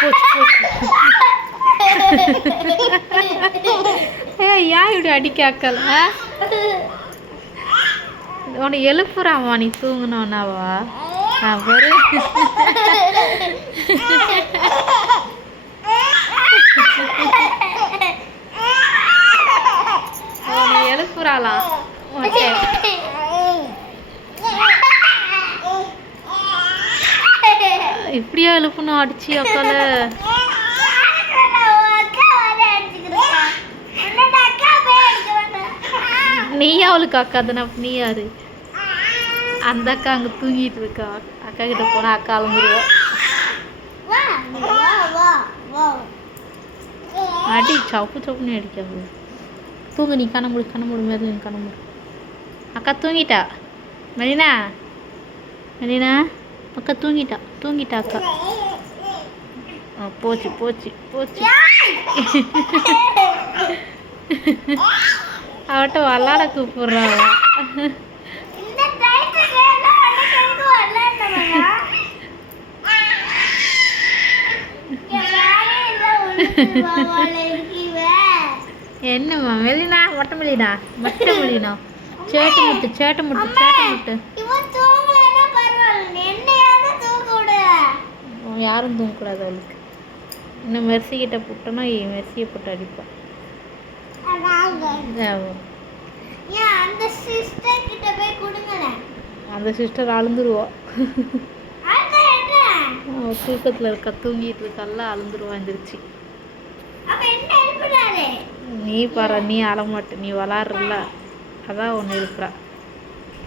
போச்சு போச்சு. ஏன் இப்படி அடிக்க அக்கல? உன்னை எழுப்புறாமா நீ தூங்கணும்னாவா? அவரு உன்னை எழுப்புறாளா? இப்படியா எழுப்பணும் அடிச்சு அக்கால? நீ அவளுக்கு அக்கா தானே? நீ யாரு? அந்த அக்கா அங்கே தூங்கிட்டு இருக்கா. அக்கா கிட்ட போனா அக்கா அலந்துருவா. அடி சப்பு சப்புன்னு அடிக்காது. தூங்கு நீ. கண்ண மூடு மேலே கண்ண மூடு. அக்கா தூங்கிட்டா. மெலினா மெலினா அக்கா தூங்கிட்டா அக்கா. போச்சு போச்சு போச்சு. அவட்ட விளாட கூப்பிடுறாங்க. என்னம்மா மெலினா? மொட்டை மெலினா சேட்டை முட்டு. யாரும் தூங்கக்கூடாது அவளுக்கு. இன்னும் மெர்சி கிட்ட போட்டோன்னா மெர்சியை போட்டு அடிப்பான். அந்த சிஸ்டர் அழுந்துருவா. தூக்கத்தில் இருக்கா, தூங்கிட்டு இருக்கல்ல, அழுந்துருவா. எந்திரிச்சு நீ பாரு, நீ அழமாட்ட, நீ விளாட்றல, அதான் ஒன்று இருக்கிறா.